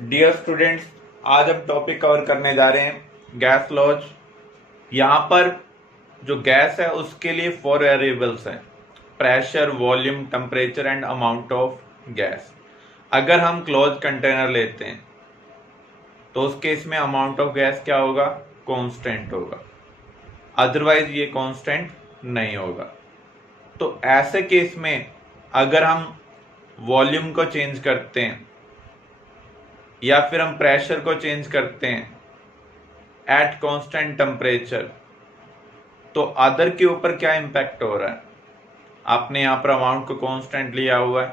Dear students, आज हम topic cover करने जा रहे हैं गैस लॉज। यहाँ पर जो गैस है उसके लिए 4 वेरिएबल्स हैं: pressure, volume, temperature and amount of gas. अगर हम क्लोज कंटेनर लेते हैं तो उस केस में अमाउंट ऑफ गैस क्या होगा? कांस्टेंट होगा, अदरवाइज ये कांस्टेंट नहीं होगा। तो ऐसे केस में अगर हम वॉल्यूम को चेंज करते हैं या फिर हम प्रेशर को चेंज करते हैं एट कांस्टेंट टेम्परेचर, तो अदर के ऊपर क्या इम्पैक्ट हो रहा है? आपने यहाँ पर अमाउंट को कांस्टेंट लिया हुआ है,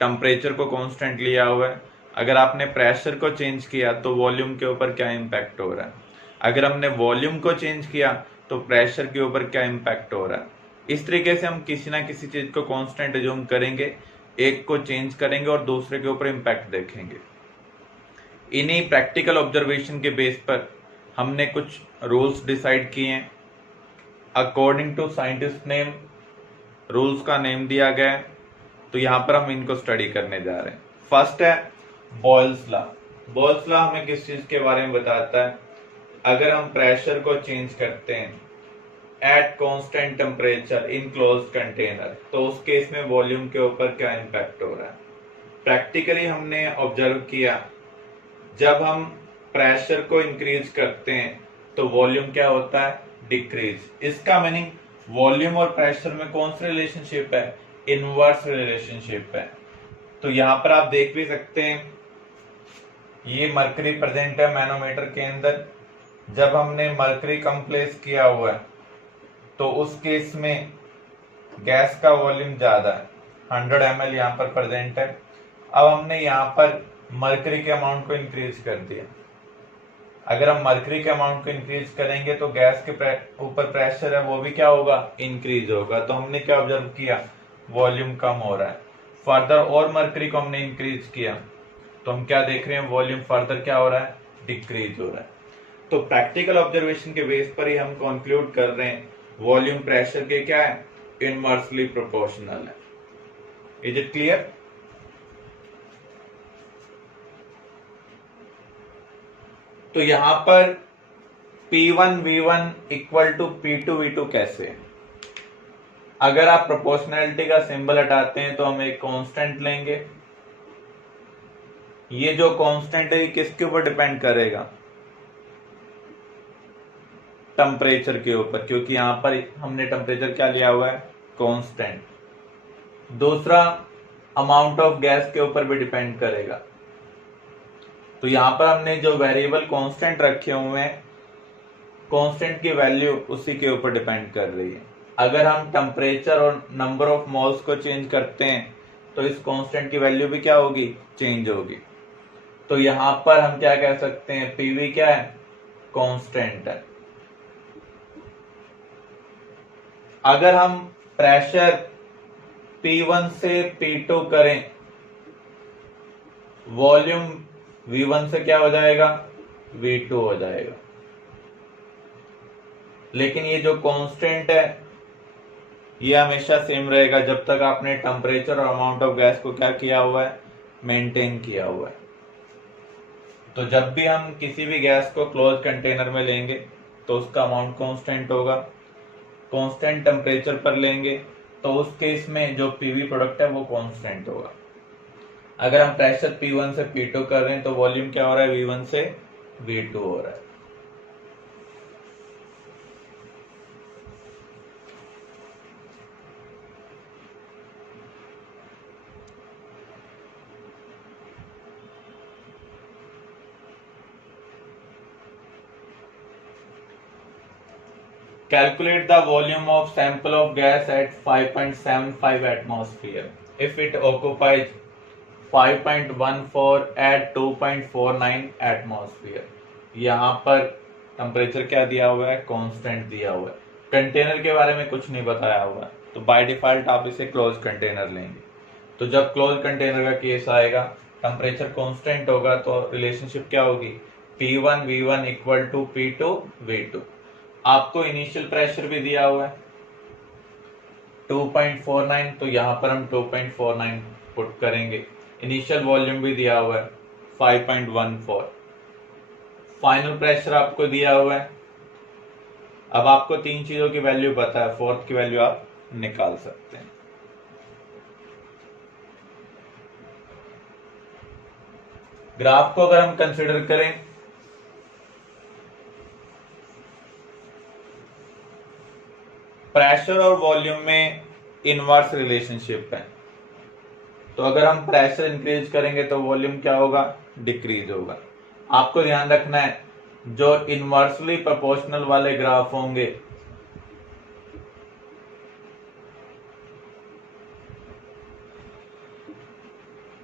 टेम्परेचर को कांस्टेंट लिया हुआ है। अगर आपने प्रेशर को चेंज किया तो वॉल्यूम के ऊपर क्या इम्पैक्ट हो रहा है? अगर हमने वॉल्यूम को चेंज किया तो प्रेशर के ऊपर क्या इम्पैक्ट हो रहा है? इस तरीके से हम किसी ना किसी चीज को कांस्टेंट अज्यूम करेंगे, एक को चेंज करेंगे और दूसरे के ऊपर इम्पैक्ट देखेंगे। इन्हीं प्रैक्टिकल ऑब्जर्वेशन के बेस पर हमने कुछ रूल्स डिसाइड किए हैं। According to scientist name rules का नेम दिया गया है, तो यहाँ पर हम इनको स्टडी करने जा रहे हैं। फर्स्ट है बॉयल्स लॉ। बॉयल्स लॉ हमें किस चीज के बारे में बताता है? अगर हम प्रेशर को चेंज करते हैं eight constant temperature in close container, तो उस केस में वॉल्यूम के ऊपर क्या इम्पैक्ट हो रहा है? प्रैक्टिकली हमने ऑब्जर्व किया, जब हम प्रेशर को इंक्रीज करते हैं तो वॉल्यूम क्या होता है? डिक्रीज। इसका मीनिंग वॉल्यूम और प्रेशर में कौन सा रिलेशनशिप है? इनवर्स रिलेशनशिप है। तो यहां पर आप देख भी सकते हैं, ये मरकरी प्रेजेंट है मैनोमीटर के अंदर। जब हमने मरकरी कम प्लेस किया हुआ है तो उस केस में गैस का वॉल्यूम ज्यादा है, 100 ml यहाँ पर प्रेजेंट है। अब हमने यहाँ पर मरकरी के अमाउंट को इंक्रीज कर दिया। अगर हम मरकरी के अमाउंट को इंक्रीज करेंगे तो गैस के ऊपर प्रेशर है वो भी क्या होगा? इंक्रीज होगा। तो हमने क्या ऑब्जर्व किया? वॉल्यूम कम हो रहा है। फर्दर और मरकरी को हमने इंक्रीज किया तो हम क्या देख रहे हैं? वॉल्यूम फर्दर क्या हो रहा है? डिक्रीज हो रहा है। तो प्रैक्टिकल ऑब्जर्वेशन के बेस पर ही हम कंक्लूड कर रहे हैं वॉल्यूम प्रेशर के क्या है? इनवर्सली प्रोपोर्शनल है। Is it clear? तो यहां पर P1 V1 equal to P2 V2 कैसे है? अगर आप प्रोपोर्शनैलिटी का सिंबल हटाते हैं तो हम एक कांस्टेंट लेंगे। ये जो कांस्टेंट है ये किसके ऊपर डिपेंड करेगा? टेम्परेचर के ऊपर, क्योंकि यहां पर हमने टेम्परेचर क्या लिया हुआ है? कांस्टेंट। दूसरा, अमाउंट ऑफ गैस के ऊपर भी डिपेंड करेगा। तो यहां पर हमने जो वेरिएबल कांस्टेंट रखे हुए हैं, कांस्टेंट की वैल्यू उसी के ऊपर डिपेंड कर रही है। अगर हम टेम्परेचर और नंबर ऑफ मोल्स को चेंज करते हैं तो इस कांस्टेंट की वैल्यू भी क्या होगी? चेंज होगी। तो यहां पर हम क्या कह सकते हैं? पीवी क्या है? कांस्टेंट है। अगर हम प्रेशर P1 से P2 करें, वॉल्यूम V1 से क्या हो जाएगा? V2 हो जाएगा। लेकिन ये जो कांस्टेंट है ये हमेशा सेम रहेगा जब तक आपने टेम्परेचर और अमाउंट ऑफ गैस को क्या किया हुआ है? मेंटेन किया हुआ है। तो जब भी हम किसी भी गैस को क्लोज कंटेनर में लेंगे तो उसका अमाउंट कांस्टेंट होगा। कांस्टेंट टेम्परेचर पर लेंगे तो उस केस में जो पीवी प्रोडक्ट है वो कांस्टेंट होगा। अगर हम प्रेशर P1 से P2 कर रहे हैं तो वॉल्यूम क्या हो रहा है? V1 से V2 हो रहा है। Calculate the volume of sample of gas at 5.75 atmosphere if it occupies 5.14 at 2.49 atmosphere। यहाँ पर टेम्परेचर क्या दिया हुआ है? कांस्टेंट दिया हुआ है। कंटेनर के बारे में कुछ नहीं बताया हुआ है, तो बाय डिफॉल्ट आप इसे क्लोज कंटेनर लेंगे। तो जब क्लोज कंटेनर का केस आएगा, टेम्परेचर कांस्टेंट होगा तो रिलेशनशिप क्या होगी? P1 V1 equal to P2 V2। आपको इनिशियल प्रेशर भी दिया हुआ है 2.49, तो यहां पर हम 2.49 पुट करेंगे। इनिशियल वॉल्यूम भी दिया हुआ है 5.14। फाइनल प्रेशर आपको दिया हुआ है। अब आपको तीन चीजों की वैल्यू पता है, फोर्थ की वैल्यू आप निकाल सकते हैं। ग्राफ को अगर हम कंसिडर करें, प्रेशर और वॉल्यूम में इनवर्स रिलेशनशिप है। तो अगर हम प्रेशर इंक्रीज करेंगे तो वॉल्यूम क्या होगा, डिक्रीज होगा। आपको ध्यान रखना है, जो इनवर्सली प्रोपोर्शनल वाले ग्राफ होंगे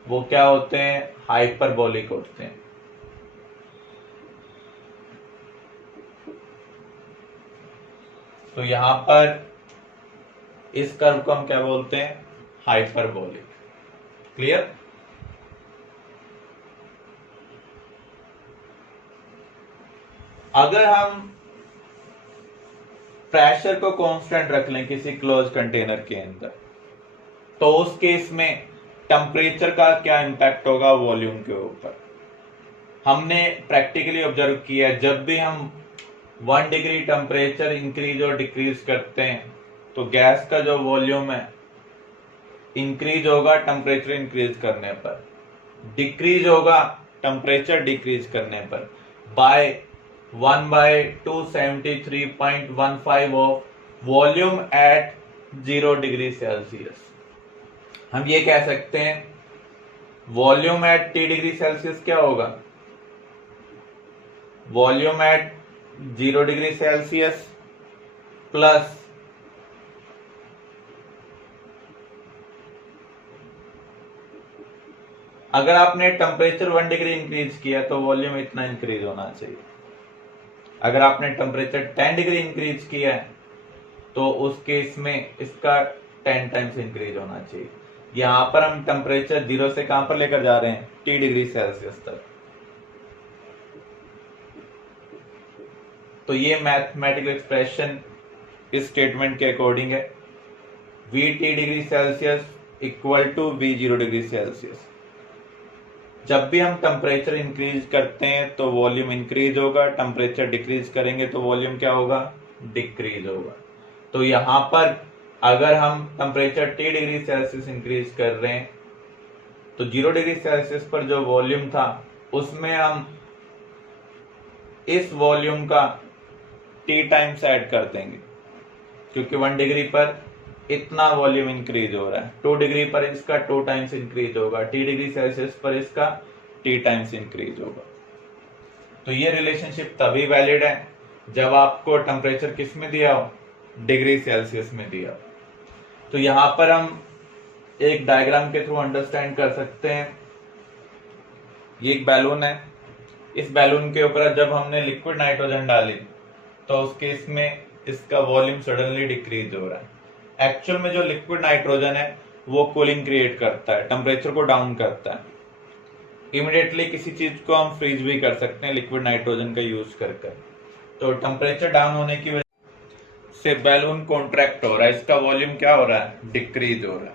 वो क्या होते हैं, हाइपरबोलिक होते हैं। तो यहां पर इस कर्व को हम क्या बोलते हैं, हाइपरबोलिक। क्लियर। अगर हम प्रेशर को कांस्टेंट रख लें किसी क्लोज कंटेनर के अंदर, तो उस केस में टेम्परेचर का क्या इंपैक्ट होगा वॉल्यूम के ऊपर। हमने प्रैक्टिकली ऑब्जर्व किया है, जब भी हम 1 डिग्री टेम्परेचर इंक्रीज और डिक्रीज करते हैं तो गैस का जो वॉल्यूम है इंक्रीज होगा टेम्परेचर इंक्रीज करने पर, डिक्रीज होगा टेम्परेचर डिक्रीज करने पर by 1/273.15 of volume at 0 degree Celsius. हम ये कह सकते हैं volume at T degree Celsius क्या होगा, volume at 0 degree Celsius plus अगर आपने टेम्परेचर 1 डिग्री इंक्रीज किया तो वॉल्यूम इतना इंक्रीज होना चाहिए। अगर आपने टेम्परेचर 10 डिग्री इंक्रीज किया है तो उस केस में इसका 10 टाइम्स इंक्रीज होना चाहिए। यहां पर हम टेम्परेचर 0 से कहां पर लेकर जा रहे हैं, T डिग्री सेल्सियस तक। तो ये मैथमेटिकल एक्सप्रेशन इस स्टेटमेंट के अकॉर्डिंग है, VT degree Celsius equal to V0 degree Celsius. जब भी हम टेम्परेचर इंक्रीज करते हैं तो वॉल्यूम इंक्रीज होगा, टेम्परेचर डिक्रीज करेंगे तो वॉल्यूम क्या होगा, डिक्रीज होगा। तो यहां पर अगर हम temperature T degree Celsius increase कर रहे हैं तो 0 डिग्री सेल्सियस पर जो वॉल्यूम था उसमें हम इस वॉल्यूम का T टाइम्स ऐड कर देंगे, क्योंकि 1 डिग्री पर इतना वॉल्यूम इंक्रीज हो रहा है, 2 डिग्री पर इसका 2 टाइम्स इंक्रीज होगा, T डिग्री सेल्सियस पर इसका T टाइम्स इंक्रीज होगा। तो ये रिलेशनशिप तभी वैलिड है जब आपको टेम्परेचर किस में दिया हो, डिग्री सेल्सियस में दिया हो। तो यहां पर हम एक डायग्राम के थ्रू अंडरस्टैंड कर सकते हैं। ये एक बैलून है, इस बैलून के ऊपर जब हमने लिक्विड नाइट्रोजन डाली तो उस केस में इसका वॉल्यूम सडनली डिक्रीज हो रहा है। एक्चुअल में जो लिक्विड नाइट्रोजन है वो कूलिंग क्रिएट करता है, टेम्परेचर को डाउन करता है। इमीडिएटली किसी चीज को हम फ्रीज भी कर सकते हैं लिक्विड नाइट्रोजन का यूज करके। तो टेम्परेचर डाउन होने की वजह से बैलून कॉन्ट्रैक्ट हो रहा है, इसका वॉल्यूम क्या हो रहा है, डिक्रीज हो रहा है।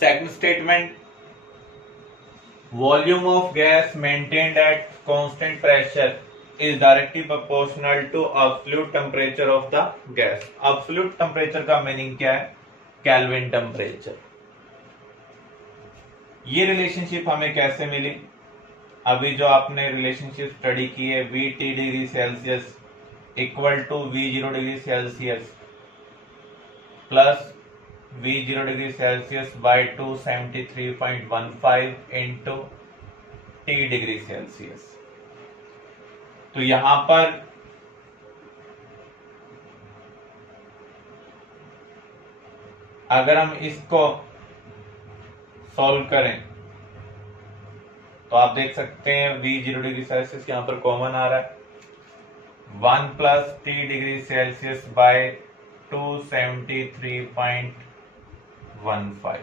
Second statement, volume of gas maintained eight constant pressure is directly proportional to absolute temperature of the gas। absolute temperature का मीनिंग क्या है, केल्विन टेम्परेचर। ये रिलेशनशिप हमें कैसे मिली, अभी जो आपने रिलेशनशिप स्टडी की है VT degree Celsius equal to V0 degree Celsius plus V0 degree Celsius by 273.15 into T degree Celsius. तो यहां पर अगर हम इसको सॉल्व करें तो आप देख सकते हैं V0 डिग्री सेल्सियस यहां पर कॉमन आ रहा है, 1 plus T degree Celsius by 273.15।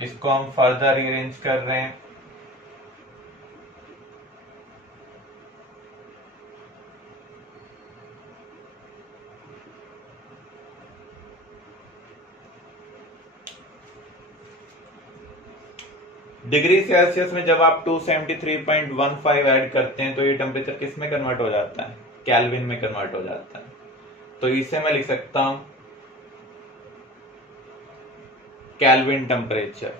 इसको हम फर्दर रीअरेंज कर रहे हैं, डिग्री सेल्सियस में जब आप 273.15 ऐड करते हैं तो ये टेम्परेचर किस में कन्वर्ट हो जाता है? केल्विन में कन्वर्ट हो जाता है। तो इसे मैं लिख सकता हूं केल्विन टेम्परेचर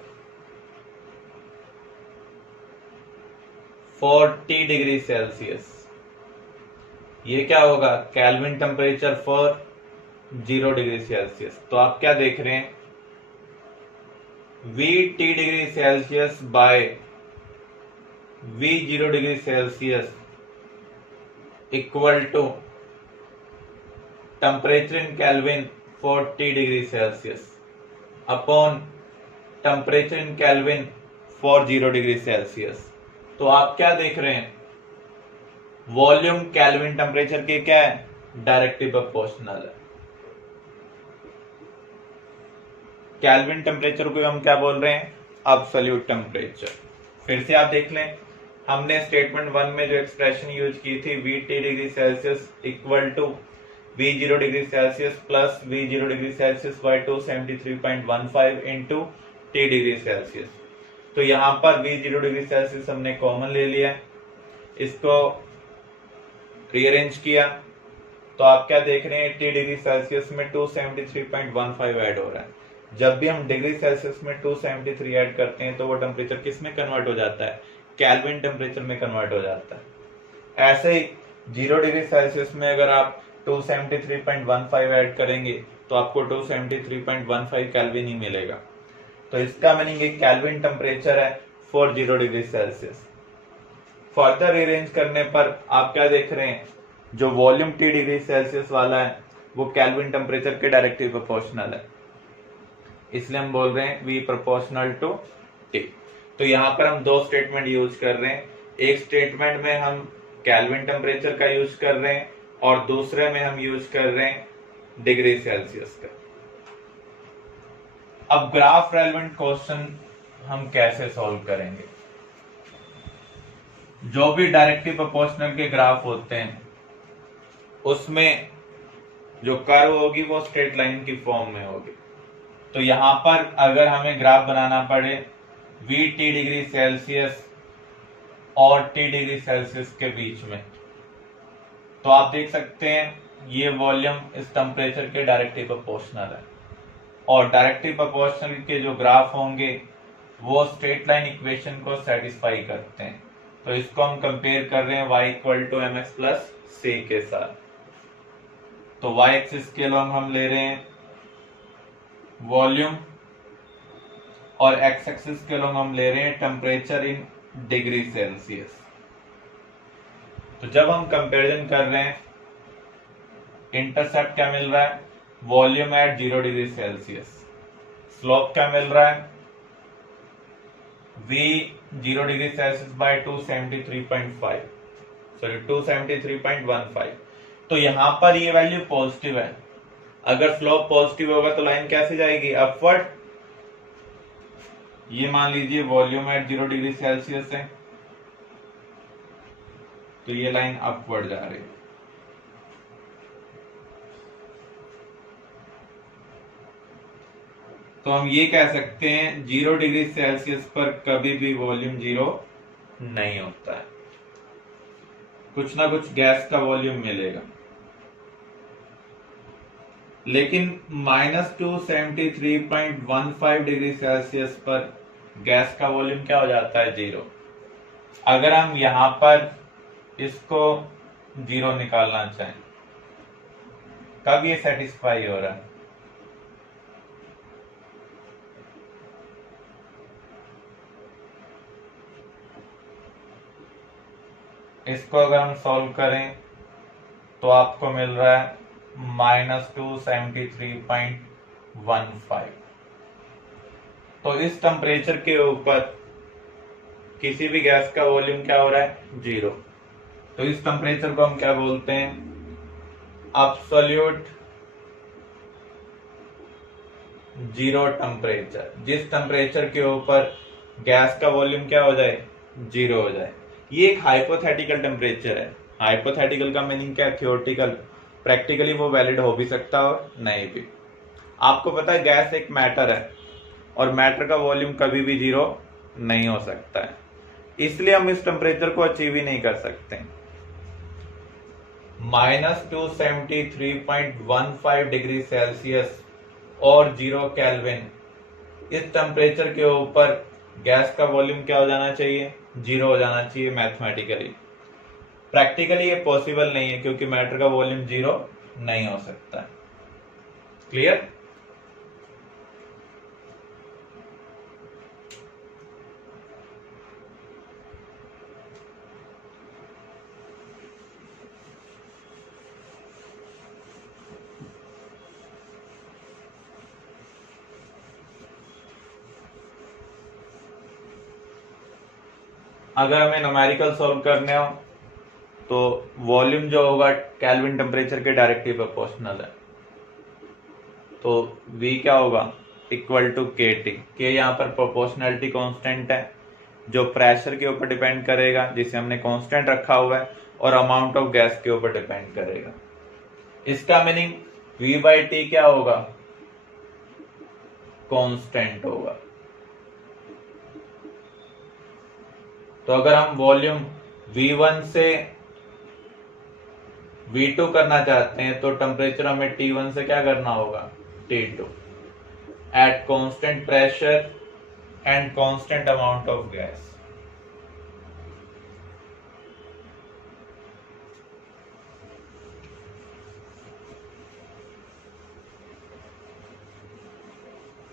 40 डिग्री सेल्सियस। ये क्या होगा? Kelvin temperature for 0 degree Celsius. तो आप क्या देख रहे हैं? VT degree Celsius by V0 degree Celsius equal to temperature in Kelvin 40 degree Celsius upon temperature in Kelvin for 0 degree Celsius. तो आप क्या देख रहे हैं? वॉल्यूम केल्विन टेम्परेचर के क्या है? डायरेक्टली प्रोपोर्शनल है। केल्विन टेम्परेचर को हम क्या बोल रहे हैं? Absolute temperature. फिर से आप देख लें, हमने स्टेटमेंट 1 में जो एक्सप्रेशन यूज की थी VT degree Celsius equal to V0 degree Celsius plus V0 degree Celsius by 273.15 into T degree Celsius. तो यहाँ पर V0 डिग्री सेल्सियस हमने कॉमन ले लिया, इसको रीअरेंज किया, तो आप क्या देख रहे हैं? T डिग्री सेल्सियस में 273.15 ऐड हो रहा है। जब भी हम डिग्री सेल्सियस में 273 ऐड करते हैं तो वो टेम्परेचर किस में कन्वर्ट हो जाता है? केल्विन टेम्परेचर में कन्वर्ट हो जाता है। ऐसे ही 0 डिग्री सेल्सियस में अगर आप 273.15 ऐड करेंगे तो आपको 273.15 केल्विन ही मिलेगा। तो इसका मीनिंग एक केल्विन टेम्परेचर है for 0 degree Celsius. Further rearrange करने पर आप क्या देख रहे हैं? जो वॉल्यूम T डिग्री सेल्सियस वाला है वो केल्विन टेम्परेचर के डायरेक्टली प्रोपोर्शनल है, इसलिए हम बोल रहे हैं V प्रोपोर्शनल टू T। तो यहाँ पर हम दो स्टेटमेंट यूज कर रहे हैं। एक स्टेटमेंट में हम केल्विन टेम्परेचर का यूज कर रहे हैं और दूसरे में हम यूज कर रहे हैं डिग्री सेल्सियस का। अब ग्राफ रेलेवेंट क्वेश्चन हम कैसे सॉल्व करेंगे? जो भी डायरेक्टली प्रोपोर्शनल के ग्राफ होते हैं उसमें जो कर्व होगी वो स्ट्रेट लाइन की फॉर्म में होगी। तो यहां पर अगर हमें ग्राफ बनाना पड़े VT डिग्री सेल्सियस और T डिग्री सेल्सियस के बीच में, तो आप देख सकते हैं ये वॉल्यूम इस टेम्परेचर के डायरेक्टली प्रोपोर्शनल है और डायरेक्टली प्रोपोर्शनल के जो ग्राफ होंगे वो स्ट्रेट लाइन इक्वेशन को सेटिस्फाई करते हैं। तो इसको हम कंपेयर कर रहे हैं y equal to mx plus c के साथ। तो y एक्सिस के लॉन्ग हम ले रहे हैं वॉल्यूम और x एक्सिस के लॉन्ग हम ले रहे हैं टेम्परेचर इन डिग्री सेल्सियस। तो जब हम कंपैरिजन कर रहे हैं इंटरसेप्ट क्या मिल रहा है? Volume at 0 degree Celsius. Slope क्या मिल रहा है? V 0 degree Celsius by 273.15। तो यहां पर ये वैल्यू पॉजिटिव है। अगर स्लोप पॉजिटिव होगा तो लाइन कैसे जाएगी? अपवर्ड। ये मान लीजिए वॉल्यूम एट 0 डिग्री सेल्सियस है तो ये लाइन अपवर्ड जा रही है। तो हम ये कह सकते हैं 0 डिग्री सेल्सियस पर कभी भी वॉल्यूम 0 नहीं होता है, कुछ ना कुछ गैस का वॉल्यूम मिलेगा। लेकिन -273.15 डिग्री सेल्सियस पर गैस का वॉल्यूम क्या हो जाता है? 0। अगर हम यहां पर इसको 0 निकालना चाहें, कब ये सेटिस्फाई हो रहा है? इसको अगर हम सॉल्व करें तो आपको मिल रहा है -273.15। तो इस टेम्परेचर के ऊपर किसी भी गैस का वॉल्यूम क्या हो रहा है? 0। तो इस टेम्परेचर को हम क्या बोलते हैं? Absolute zero temperature. जिस टेम्परेचर के ऊपर गैस का वॉल्यूम क्या हो जाए? 0 हो जाए। ये एक हाइपोथेटिकल टेम्परेचर है। हाइपोथेटिकल का मीनिंग क्या है? थ्योरेटिकल। प्रैक्टिकली वो वैलिड हो भी सकता है और नहीं भी। आपको पता है गैस एक मैटर है और मैटर का वॉल्यूम कभी भी 0 नहीं हो सकता है, इसलिए हम इस टेम्परेचर को अचीव ही नहीं कर सकते। -273.15 डिग्री सेल्सियस और 0 केल्विन, इस टेम्परेचर के ऊपर गैस का वॉल्यूम क्या हो जाना चाहिए? 0 हो जाना चाहिए मैथमेटिकली। प्रैक्टिकली ये पॉसिबल नहीं है क्योंकि मैटर का वॉल्यूम 0 नहीं हो सकता। क्लियर? अगर हमें न्यूमेरिकल सॉल्व करने हो तो वॉल्यूम जो होगा केल्विन टेम्परेचर के डायरेक्टली प्रोपोर्शनल है, तो V क्या होगा? इक्वल टू के टी। के यहाँ पर प्रोपोर्शनैलिटी कांस्टेंट है जो प्रेशर के ऊपर डिपेंड करेगा, जिसे हमने कांस्टेंट रखा हुआ है, और अमाउंट ऑफ गैस के ऊपर डिपेंड करेगा। इसका मीनिंग V बाई टी क्या होगा? कांस्टेंट होगा। तो अगर हम वॉल्यूम V1 से V2 करना चाहते हैं तो टेम्परेचर हमें T1 से क्या करना होगा? T2 eight constant pressure and constant amount of gas.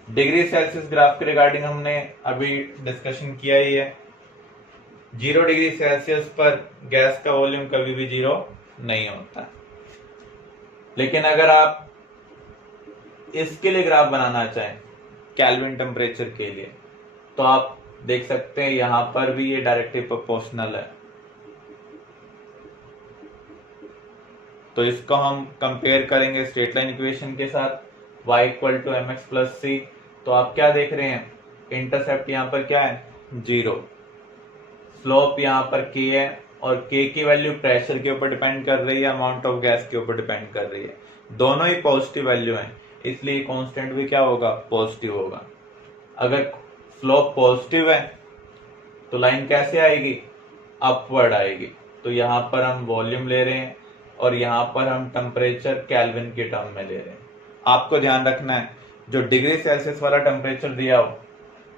Degree Celsius graph के रिगार्डिंग हमने अभी डिस्कशन किया ही है। 0 डिग्री सेल्सियस पर गैस का वॉल्यूम कभी भी 0 नहीं होता। लेकिन अगर आप इसके लिए ग्राफ बनाना चाहें केल्विन टेम्परेचर के लिए, तो आप देख सकते हैं यहां पर भी ये डायरेक्टली प्रोपोर्शनल है। तो इसको हम कंपेयर करेंगे स्ट्रेट लाइन इक्वेशन के साथ, y equal to M X plus C. तो आप क्या देख रहे हैं? इंटरसेप्ट यहां पर क्या है? 0। स्लोप यहां पर k है और k की वैल्यू प्रेशर के ऊपर डिपेंड कर रही है, अमाउंट ऑफ गैस के ऊपर डिपेंड कर रही है। दोनों ही पॉजिटिव वैल्यू हैं, इसलिए कांस्टेंट भी क्या होगा? पॉजिटिव होगा। अगर स्लोप पॉजिटिव है तो लाइन कैसे आएगी? अपवर्ड आएगी। तो यहां पर हम वॉल्यूम ले रहे हैं और यहां पर हम टेम्परेचर केल्विन के टर्म में ले रहे हैं। आपको ध्यान रखना है, जो डिग्री सेल्सियस वाला टेम्परेचर दिया हो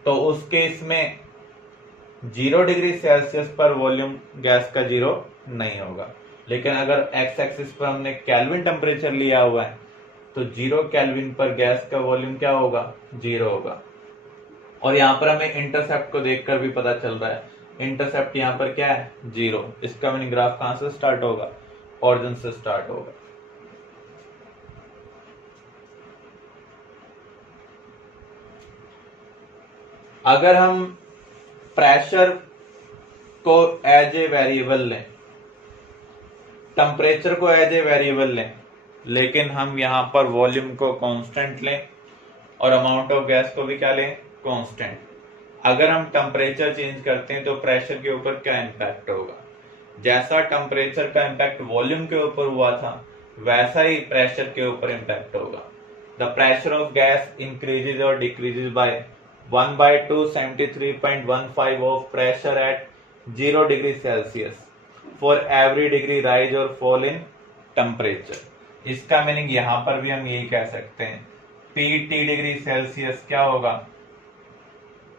तो उस केस में 0 डिग्री सेल्सियस पर वॉल्यूम गैस का 0 नहीं होगा। लेकिन अगर एक्स एक्सिस पर हमने केल्विन टेम्परेचर लिया हुआ है तो 0 केल्विन पर गैस का वॉल्यूम क्या होगा? 0 होगा। और यहाँ पर हमें इंटरसेप्ट को देखकर भी पता चल रहा है, इंटरसेप्ट यहाँ पर क्या है? 0। इसका मीनिंग ग्राफ कहां से स्टार्ट होगा? ऑरिजिन से स्टार्ट होगा। अगर हम प्रेशर को एज ए वेरिएबल लें, टेम्परेचर को एज ए वेरिएबल लें, लेकिन हम यहां पर वॉल्यूम को कांस्टेंट लें और अमाउंट ऑफ गैस को भी क्या लें? कांस्टेंट। अगर हम टेम्परेचर चेंज करते हैं तो प्रेशर के ऊपर क्या इंपैक्ट होगा? जैसा टेम्परेचर का इंपैक्ट वॉल्यूम के ऊपर हुआ था वैसा ही प्रेशर के ऊपर इंपैक्ट होगा। The pressure of gas increases और decreases bye 1/273.15 of pressure at 0 degree Celsius for every degree rise or fall in temperature। इसका मीनिंग यहां पर भी हम यही कह सकते हैं, P T डिग्री सेल्सियस क्या होगा?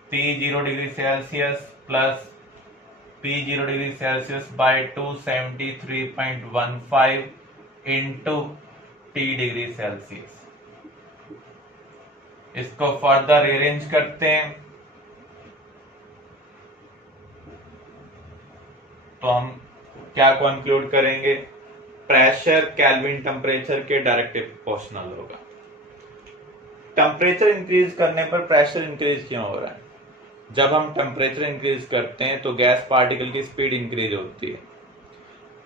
P 0 degree Celsius plus P 0 degree Celsius by 273.15 into T degree Celsius. इसको फर्दर अरेंज करते हैं तो हम क्या कंक्लूड करेंगे? प्रेशर केल्विन टेम्परेचर के डायरेक्टली प्रोपोर्शनल होगा। टेम्परेचर इंक्रीज करने पर प्रेशर इंक्रीज क्यों हो रहा है? जब हम टेम्परेचर इंक्रीज करते हैं तो गैस पार्टिकल की स्पीड इंक्रीज होती है।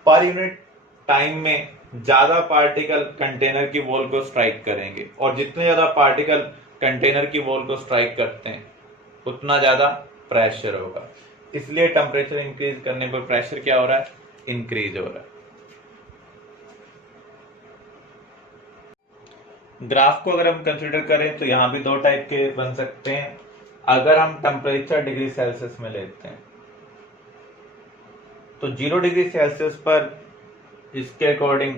पर यूनिट टाइम में ज्यादा पार्टिकल कंटेनर की वॉल को स्ट्राइक करेंगे, और जितने ज्यादा पार्टिकल कंटेनर की वॉल को स्ट्राइक करते हैं उतना ज्यादा प्रेशर होगा। इसलिए टेम्परेचर इंक्रीज करने पर प्रेशर क्या हो रहा है? इंक्रीज हो रहा है। ग्राफ को अगर हम कंसीडर करें तो यहां भी दो टाइप के बन सकते हैं। अगर हम टेम्परेचर डिग्री सेल्सियस में लेते हैं तो 0 डिग्री सेल्सियस पर इसके अकॉर्डिंग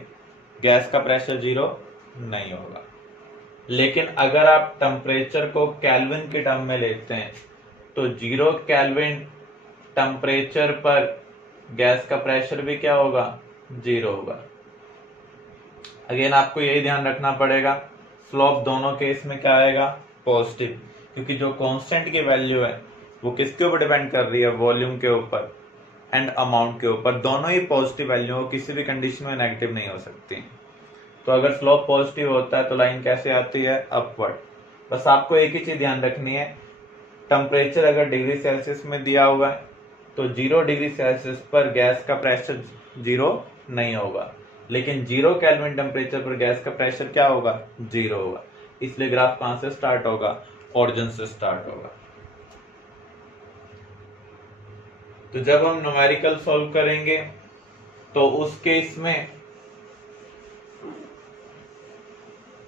गैस का प्रेशर 0 नहीं होगा। लेकिन अगर आप टेम्परेचर को केल्विन के टर्म में लेते हैं तो 0 केल्विन टेम्परेचर पर गैस का प्रेशर भी क्या होगा, 0 होगा। अगेन आपको यही ध्यान रखना पड़ेगा, स्लोप दोनों केस में क्या आएगा, पॉजिटिव, क्योंकि जो कांस्टेंट की वैल्यू है वो किसके ऊपर डिपेंड कर रही है, वॉल्यूम के ऊपर एंड अमाउंट के ऊपर। दोनों ही पॉजिटिव वैल्यू हो, किसी भी कंडीशन में नेगेटिव नहीं हो सकती। तो अगर स्लोप पॉजिटिव होता है तो लाइन कैसे आती है, अपवर्ड। बस आपको एक ही चीज ध्यान रखनी है, टेम्परेचर अगर डिग्री सेल्सियस में दिया हुआ है तो 0 डिग्री सेल्सियस पर गैस का प्रेशर 0 नहीं होगा, लेकिन 0 केल्विन टेम्परेचर पर गैस का प्रेशर क्या होगा, 0 होगा। इसलिए ग्राफ कहां से स्टार्ट होगा, ओरिजिन से स्टार्ट होगा। तो जब हम न्यूमेरिकल सॉल्व करेंगे तो उस केस में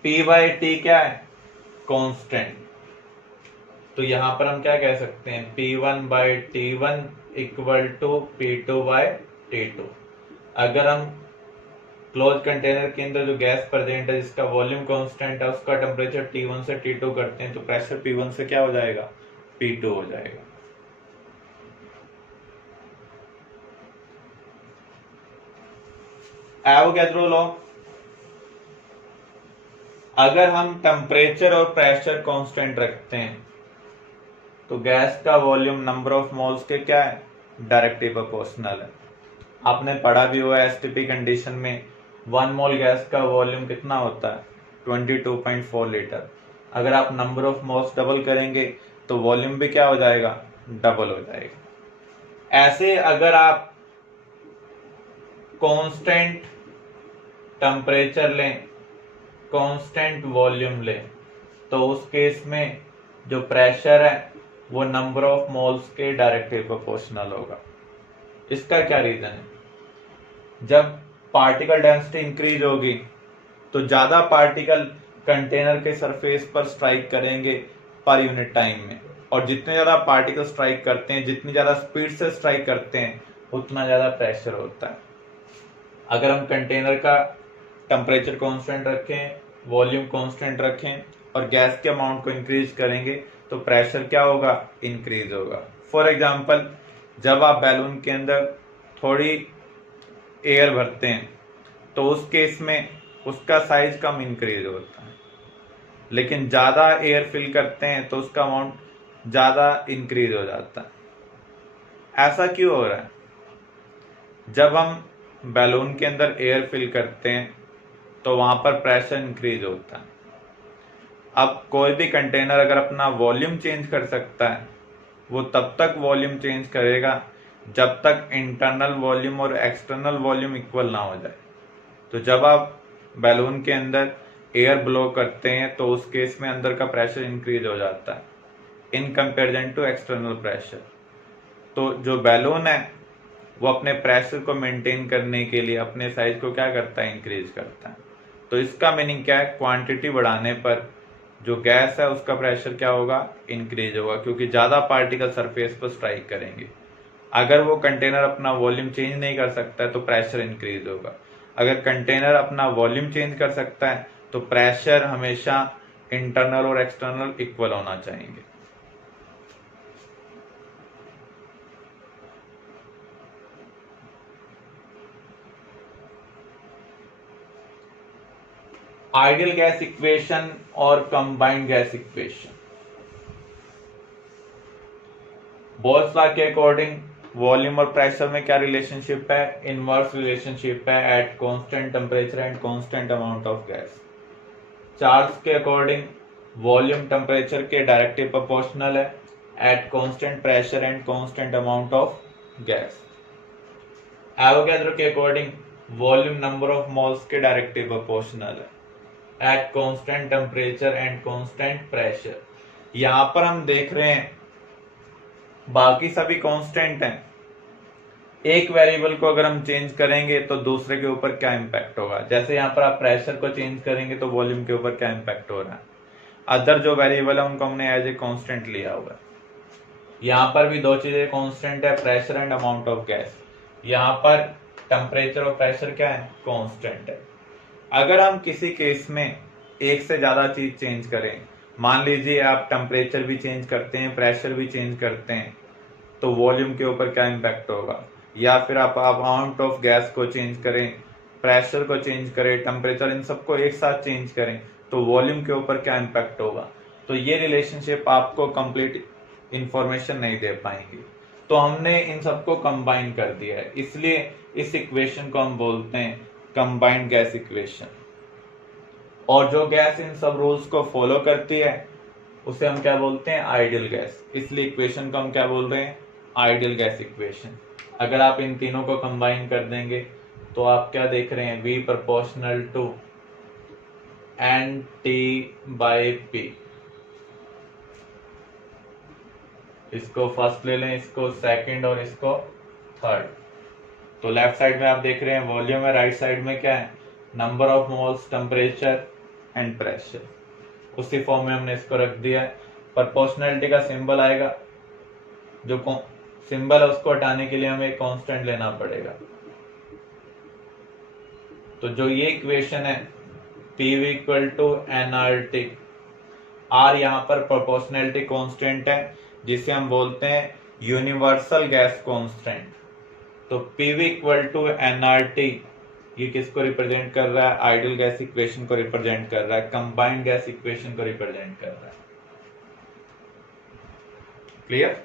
P/T क्या है, कांस्टेंट। तो यहां पर हम क्या कह सकते हैं, P1/T1 इक्वल टू P2/T2। अगर हम क्लोज कंटेनर के अंदर जो गैस प्रेजेंट है जिसका वॉल्यूम कांस्टेंट है उसका टेम्परेचर T1 से T2 करते हैं तो प्रेशर P1 से क्या हो जाएगा, P2 हो जाएगा। एवोगैड्रो लॉ, अगर हम टेम्परेचर और प्रेशर कांस्टेंट रखते हैं तो गैस का वॉल्यूम नंबर ऑफ मोल्स के क्या है, डायरेक्टली प्रोपोर्शनल है। आपने पढ़ा भी हुआ है एसटीपी कंडीशन में 1 मोल गैस का वॉल्यूम कितना होता है, 22.4 लीटर। अगर आप नंबर ऑफ मोल्स डबल करेंगे तो वॉल्यूम भी क्या हो जाएगा, डबल हो जाएगा। ऐसे अगर आप कांस्टेंट टेम्परेचर लें, कांस्टेंट वॉल्यूम लें, तो उस केस में जो प्रेशर है वो नंबर ऑफ मोल्स के डायरेक्टली प्रोपोर्शनल होगा। इसका क्या रीजन है, जब पार्टिकल डेंसिटी इंक्रीज होगी तो ज्यादा पार्टिकल कंटेनर के सरफेस पर स्ट्राइक करेंगे पर यूनिट टाइम में, और जितने ज्यादा पार्टिकल स्ट्राइक करते हैं, जितनी ज्यादा स्पीड से स्ट्राइक करते हैं, उतना ज्यादा प्रेशर होता है। अगर हम कंटेनर का टेम्परेचर कांस्टेंट रखें, वॉल्यूम कांस्टेंट रखें और गैस के अमाउंट को इंक्रीज करेंगे तो प्रेशर क्या होगा, इंक्रीज होगा। फॉर एग्जांपल, जब आप बैलून के अंदर थोड़ी एयर भरते हैं तो उस केस में उसका साइज कम इंक्रीज होता है, लेकिन ज्यादा एयर फिल करते हैं तो उसका अमाउंट ज्यादा इंक्रीज हो जाता है। ऐसा क्यों हो रहा है, जब हम बैलून के अंदर एयर फिल करते हैं तो वहां पर प्रेशर इंक्रीज होता है। अब कोई भी कंटेनर अगर अपना वॉल्यूम चेंज कर सकता है, वो तब तक वॉल्यूम चेंज करेगा जब तक इंटरनल वॉल्यूम और एक्सटर्नल वॉल्यूम इक्वल ना हो जाए। तो जब आप बैलून के अंदर एयर ब्लो करते हैं तो उस केस में अंदर का प्रेशर इंक्रीज हो जाता है in comparison to external pressure. तो जो बैलून है वो अपने प्रेशर को मेंटेन करने के लिए अपने साइज को क्या करता है, इंक्रीज करता है। तो इसका मीनिंग क्या है, क्वांटिटी बढ़ाने पर जो गैस है उसका प्रेशर क्या होगा, इंक्रीज होगा, क्योंकि ज्यादा पार्टिकल सरफेस पर स्ट्राइक करेंगे। अगर वो कंटेनर अपना वॉल्यूम चेंज नहीं कर सकता है तो प्रेशर इंक्रीज होगा। अगर कंटेनर अपना वॉल्यूम चेंज कर सकता है तो प्रेशर हमेशा इंटरनल और एक्सटर्नल इक्वल होना चाहिए। आइडियल गैस इक्वेशन और combined gas equation. Boyle's law के अकॉर्डिंग वॉल्यूम और प्रेशर में क्या रिलेशनशिप है, इनवर्स रिलेशनशिप है at constant temperature and constant amount of gas. Charles के अकॉर्डिंग वॉल्यूम टेम्परेचर के डायरेक्टली प्रोपोर्शनल है at constant pressure and constant amount of gas. Avogadro के according volume number of moles के directly proportional है at constant temperature and constant pressure. यहां पर हम देख रहे हैं बाकी सभी कांस्टेंट हैं, एक वेरिएबल को अगर हम चेंज करेंगे तो दूसरे के ऊपर क्या इंपैक्ट होगा। जैसे यहाँ पर आप प्रेशर को चेंज करेंगे तो वॉल्यूम के ऊपर क्या इंपैक्ट हो रहा है। अदर जो वेरिएबल है उनको हमने एज ए कांस्टेंट लिया हुआ है। यहाँ पर भी दो चीजें कांस्टेंट है, pressure and amount of gas. यहाँ पर टेम्परेचर और प्रेशर क्या है, कांस्टेंट है। अगर हम किसी केस में एक से ज्यादा चीज चेंज करें, मान लीजिए आप टेम्परेचर भी चेंज करते हैं, प्रेशर भी चेंज करते हैं, तो वॉल्यूम के ऊपर क्या इम्पैक्ट होगा। या फिर आप अमाउंट ऑफ गैस को चेंज करें, प्रेशर को चेंज करें, टेम्परेचर, इन सबको एक साथ चेंज करें, तो वॉल्यूम के ऊपर क्या इम्पैक्ट होगा। तो ये रिलेशनशिप आपको कंप्लीट इंफॉर्मेशन नहीं दे पाएंगी, तो हमने इन सबको कंबाइन कर दिया है, इसलिए इस इक्वेशन को हम बोलते हैं कंबाइंड गैस इक्वेशन। और जो गैस इन सब रूल्स को फॉलो करती है उसे हम क्या बोलते हैं, आइडियल गैस। इसलिए इक्वेशन को हम क्या बोल रहे हैं, आइडियल गैस इक्वेशन। अगर आप इन तीनों को कंबाइन कर देंगे तो आप क्या देख रहे हैं, V proportional to NT by P। इसको फर्स्ट ले लें, इसको सेकंड और इसको थर्ड। तो लेफ्ट साइड में आप देख रहे हैं वॉल्यूम है, राइट साइड में क्या है, number of moles, temperature and pressure. उसी फॉर्म में हमने इसको रख दिया है। प्रोपोर्शनलिटी का सिंबल आएगा, जो सिंबल है उसको हटाने के लिए हमें एक कांस्टेंट लेना पड़ेगा। तो जो ये इक्वेशन है PV equal to nRT, R यहाँ पर प्रोपोर्शनलिटी कांस्टेंट है जिसे हम बोलते हैं यूनिवर्सल गैस कांस्टेंट। तो PV इक्वल टू nRT ये किसको रिप्रेजेंट कर रहा है, आइडियल गैस इक्वेशन को रिप्रेजेंट कर रहा है, कंबाइंड गैस इक्वेशन को रिप्रेजेंट कर रहा है। क्लियर।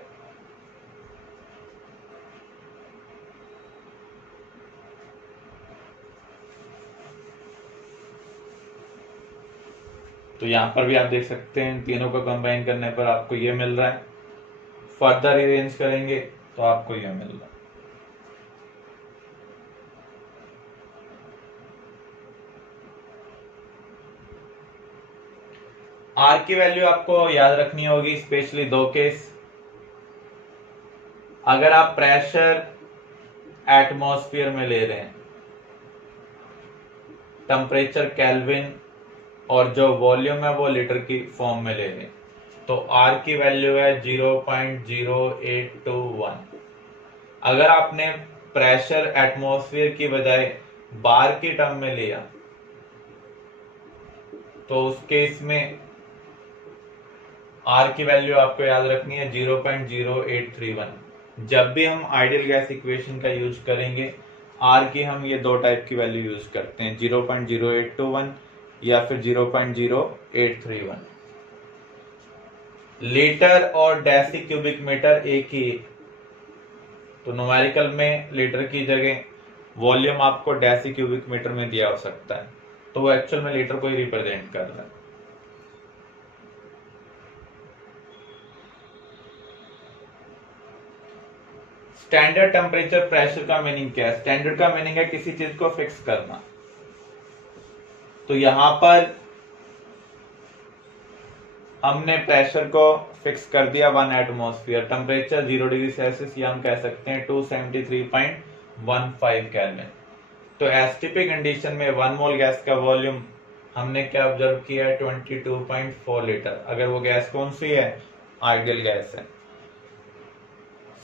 तो यहां पर भी आप देख सकते हैं तीनों को कंबाइन करने पर आपको ये मिल रहा है, फर्दर अरेंज करेंगे तो आपको ये मिल रहा है। आर की वैल्यू आपको याद रखनी होगी, स्पेशली दो केस। अगर आप प्रेशर एटमॉस्फेयर में ले रहे हैं, टेम्परेचर केल्विन, और जो वॉल्यूम है वो लीटर की फॉर्म में ले रहे हैं, तो आर की वैल्यू है 0.0821। अगर आपने प्रेशर एटमॉस्फेयर की बजाय बार की टर्म में लिया तो उस केस में आर की वैल्यू आपको याद रखनी है 0.0831। जब भी हम आइडियल गैस इक्वेशन का यूज करेंगे, आर की हम ये दो टाइप की वैल्यू यूज करते हैं, 0.0821 या फिर 0.0831। लीटर और डेसी क्यूबिक मीटर एक ही, तो न्यूमेरिकल में लीटर की जगह वॉल्यूम आपको डेसी क्यूबिक मीटर में दिया हो सकता है, तो वो एक्चुअल में लीटर को ही रिप्रेजेंट कर रहा है। स्टैंडर्ड टेम्परेचर प्रेशर का मीनिंग क्या है, स्टैंडर्ड का मीनिंग है किसी चीज को फिक्स करना। तो यहां पर हमने प्रेशर को फिक्स कर दिया 1 एटमॉस्फेयर, टेम्परेचर 0 डिग्री सेल्सियस, या हम कह सकते हैं 273.15 केल्विन। तो एसटीपी कंडीशन में 1 मोल गैस का वॉल्यूम हमने क्या ऑब्जर्व किया है, 22.4 लीटर। अगर वो गैस कौन सी है, आइडियल गैस है।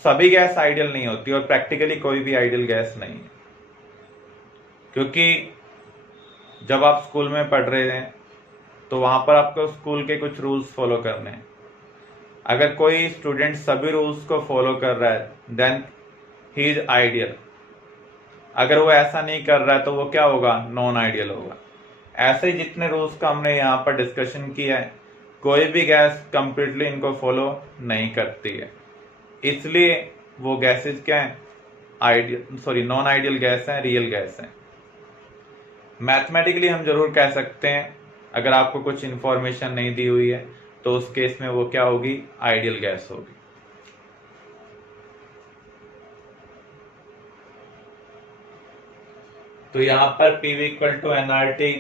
सभी गैस आइडियल नहीं होती और प्रैक्टिकली कोई भी आइडियल गैस नहीं है, क्योंकि जब आप स्कूल में पढ़ रहे हैं तो वहां पर आपको स्कूल के कुछ रूल्स फॉलो करने हैं। अगर कोई स्टूडेंट सभी रूल्स को फॉलो कर रहा है देन ही इज आइडियल। अगर वो ऐसा नहीं कर रहा है तो वो क्या होगा, नॉन आइडियल होगा। ऐसे ही जितने रूल्स का हमने यहाँ पर डिस्कशन किया है, कोई भी गैस कंप्लीटली इनको फॉलो नहीं करती है, इसलिए वो गैसेज क्या है, आइडियल नॉन आइडियल गैस है, रियल गैस है। मैथमेटिकली हम जरूर कह सकते हैं, अगर आपको कुछ इंफॉर्मेशन नहीं दी हुई है तो उस केस में वो क्या होगी, आइडियल गैस होगी। तो यहाँ पर PV इक्वल टू nRT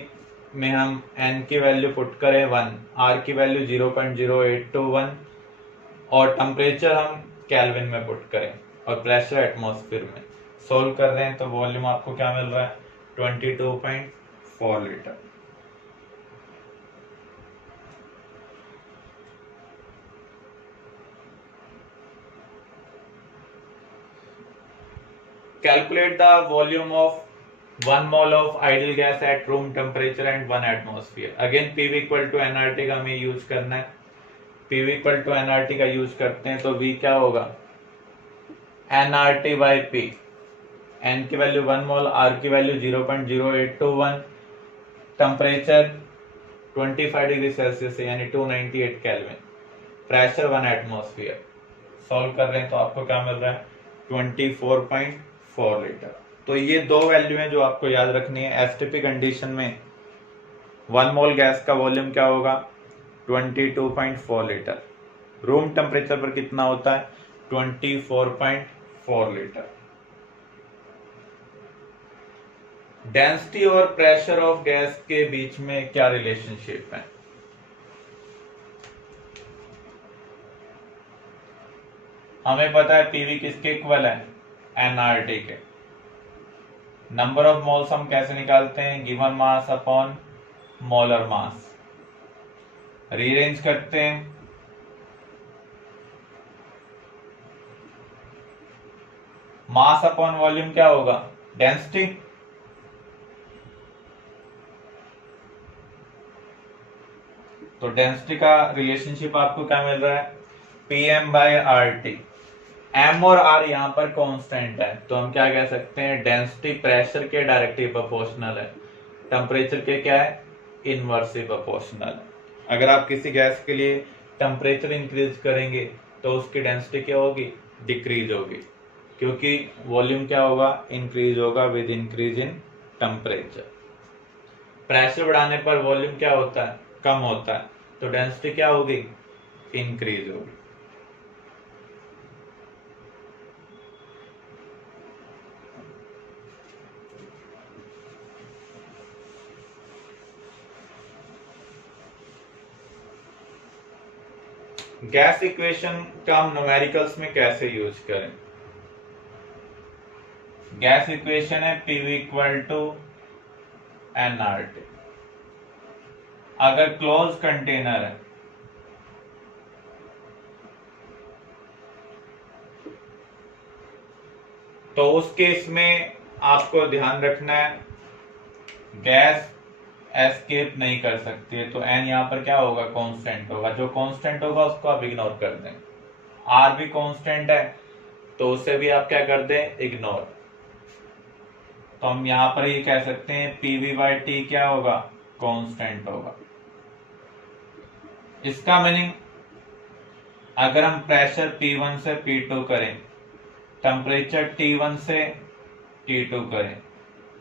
में हम n की वैल्यू पुट करें 1, R की वैल्यू 0.0821 और टेम्परेचर हम केल्विन में पुट करें और प्रेशर एटमॉस्फेयर में। सोल्व कर रहे हैं तो वॉल्यूम आपको क्या मिल रहा है, 22.4 litre. Calculate the volume of 1 mole of ideal gas at room temperature and 1 atmosphere. Again PV equal to nRT का हमें यूज करना है. PV इक्वल टू nRT का यूज करते हैं तो V क्या होगा, nRT by P. N की वैल्यू 1 मोल, R की वैल्यू 0.0821, टेम्परेचर 25 डिग्री सेल्सियस है यानी 298 केल्विन, प्रेशर 1 एटमॉस्फेयर. सॉल्व कर रहे हैं तो आपको क्या मिल रहा है 24.4 लीटर. तो ये दो वैल्यू हैं जो आपको याद रखनी है. एसटीपी कंडीशन में 1 मोल गैस का वॉल्यूम क्या होगा 22.4 लीटर. रूम टेम्परेचर पर कितना होता है 24.4 लीटर. डेंसिटी और प्रेशर ऑफ गैस के बीच में क्या रिलेशनशिप है. हमें पता है पीवी किसके इक्वल है एनआरटी के. नंबर ऑफ मोल्स हम कैसे निकालते हैं, given mass upon molar mass. Rearrange करते हैं. मास अपॉन वॉल्यूम क्या होगा डेंसिटी. तो डेंसिटी का रिलेशनशिप आपको क्या मिल रहा है PM by R T. M और आर यहाँ पर कांस्टेंट है तो हम क्या कह सकते हैं डेंसिटी प्रेशर के डायरेक्टली प्रोपोर्शनल है, टेम्परेचर के क्या है इनवर्सली प्रोपोर्शनल. अगर आप किसी गैस के लिए टेम्परेचर इंक्रीज करेंगे तो उसकी डेंसिटी क्या होगी डिक्रीज होगी, क्योंकि वॉल्यूम क्या होगा इंक्रीज होगा with increase in temperature. Pressure बढ़ाने पर वॉल्यूम क्या होता है कम होता है तो डेंसिटी क्या होगी इंक्रीज होगी. गैस इक्वेशन का हम न्यूमेरिकल्स में कैसे यूज करें. गैस इक्वेशन है पीवी इक्वल टू एनआरटी. अगर क्लोज कंटेनर है तो उस केस में आपको ध्यान रखना है गैस एस्केप नहीं कर सकती है तो एन यहाँ पर क्या होगा कांस्टेंट होगा. जो कांस्टेंट होगा उसको आप इग्नोर कर दें. आर भी कांस्टेंट है तो उसे भी आप क्या कर दें इग्नोर. तो हम यहाँ पर ये कह सकते हैं पीवी बाई टी क्या होगा कांस्टेंट होगा. इसका मीनिंग अगर हम प्रेशर P1 से P2 करें, टेम्परेचर T1 से T2 करें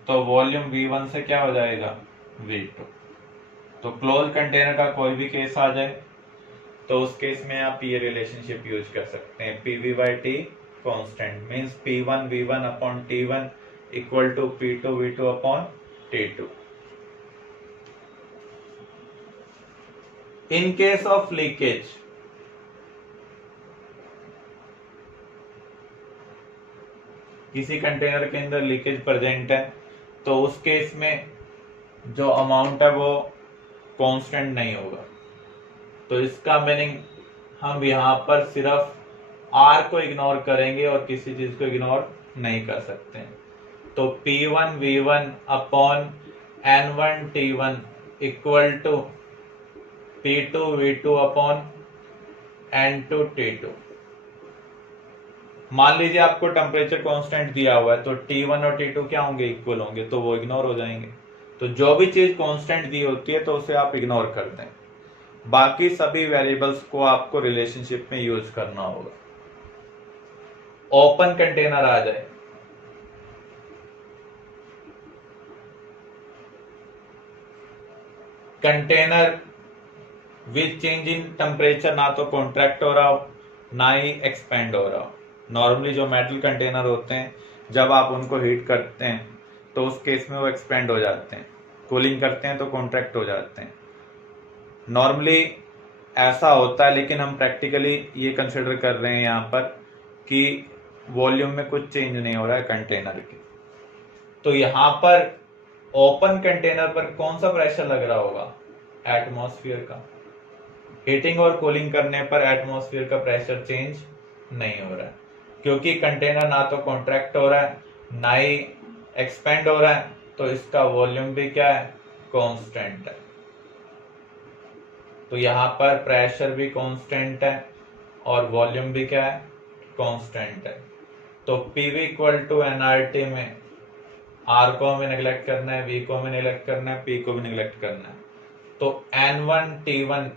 तो वॉल्यूम V1 से क्या हो जाएगा V2. तो क्लोज कंटेनर का कोई भी केस आ जाए तो उस केस में आप ये रिलेशनशिप यूज कर सकते हैं PV by T constant means P1 V1 upon T1 equal to P2 V2 upon T2. In case of leakage किसी कंटेनर के अंदर लीकेज प्रेजेंट है तो उस केस में जो अमाउंट है वो कांस्टेंट नहीं होगा. तो इसका मीनिंग हम यहाँ पर सिर्फ R को इग्नोर करेंगे और किसी चीज को इग्नोर नहीं कर सकते. तो P1 V1 upon N1 T1 equal to P2 V2 upon N2 T2. मान लीजिए आपको टेम्परेचर कांस्टेंट दिया हुआ है तो T1 और T2 क्या होंगे इक्वल होंगे तो वो इग्नोर हो जाएंगे. तो जो भी चीज कांस्टेंट दी होती है तो उसे आप इग्नोर कर दें. बाकी सभी वेरिएबल्स को आपको रिलेशनशिप में यूज करना होगा. ओपन कंटेनर आ जाए container with change in temperature ना तो कॉन्ट्रैक्ट हो रहा हो ना ही एक्सपेंड हो रहा हो. नॉर्मली जो मेटल कंटेनर होते हैं जब आप उनको हीट करते हैं तो उस केस में वो एक्सपेंड हो जाते हैं, कूलिंग करते हैं तो कॉन्ट्रैक्ट हो जाते हैं. नॉर्मली ऐसा होता है लेकिन हम प्रैक्टिकली ये कंसिडर कर रहे हैं यहाँ पर कि वॉल्यूम में कुछ चेंज नहीं हो रहा है कंटेनर के. तो यहाँ पर ओपन कंटेनर पर कौन सा प्रेशर लग रहा होगा एटमॉस्फेयर का. हीटिंग और कूलिंग करने पर एटमॉस्फेयर का प्रेशर चेंज नहीं हो रहा है क्योंकि कंटेनर ना तो कॉन्ट्रैक्ट हो रहा है नाई एक्सपेंड हो रहा है तो इसका वॉल्यूम भी क्या है, कांस्टेंट है। तो यहां पर प्रेशर भी कांस्टेंट है और वॉल्यूम भी क्या है, कांस्टेंट है। तो पीवी इक्वल टू एनआरटी में आर को हमें निगलेक्ट करना है, वी को हमें निगलेक्ट करना है, पी को भी निगलेक्ट करना है। तो N1 T1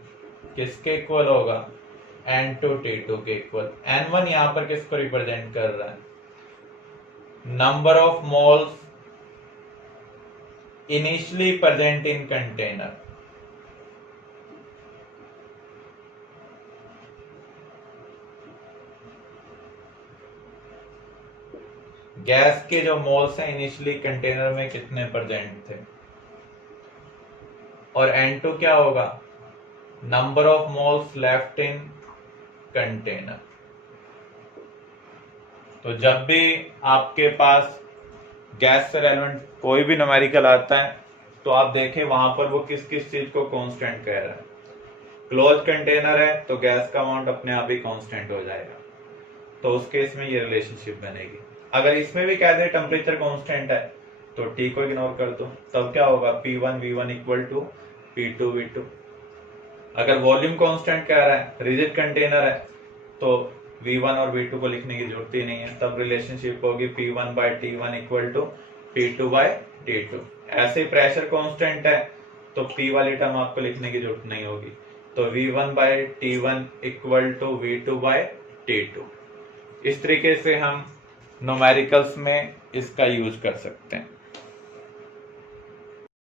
किसके इक्वल होगा, N2 T2 के इक्वल। N1 यहां पर किसको रिप्रेजेंट कर रहा है, number of moles initially present in container. Gas के जो मोल्स हैं इनिशियली कंटेनर में कितने प्रेजेंट थे। और N2 क्या होगा, number of moles left in container. तो जब भी आपके पास गैस से रेलेवेंट कोई भी न्यूमेरिकल आता है तो आप देखें वहां पर वो किस किस चीज को कांस्टेंट कह रहा है। क्लोज कंटेनर है तो गैस का अमाउंट अपने आप ही कांस्टेंट हो जाएगा, तो उस केस में ये रिलेशनशिप बनेगी। अगर इसमें भी कह दे टेम्परेचर कांस्टेंट है तो टी को इग्नोर कर दो, तब क्या होगा, P1 V1 equal to P2 V2। अगर वॉल्यूम कांस्टेंट कह रहा है, रिजिड कंटेनर है, तो V1 और V2 को लिखने की जरूरत ही नहीं है, तब रिलेशनशिप होगी P1 by T1 equal to P2 by T2। ऐसे प्रेशर कांस्टेंट है तो P वाली टर्म आपको लिखने की जरूरत नहीं होगी, तो V1 by T1 equal to V2 by T2। इस तरीके से हम न्यूमेरिकल्स में इसका यूज कर सकते हैं।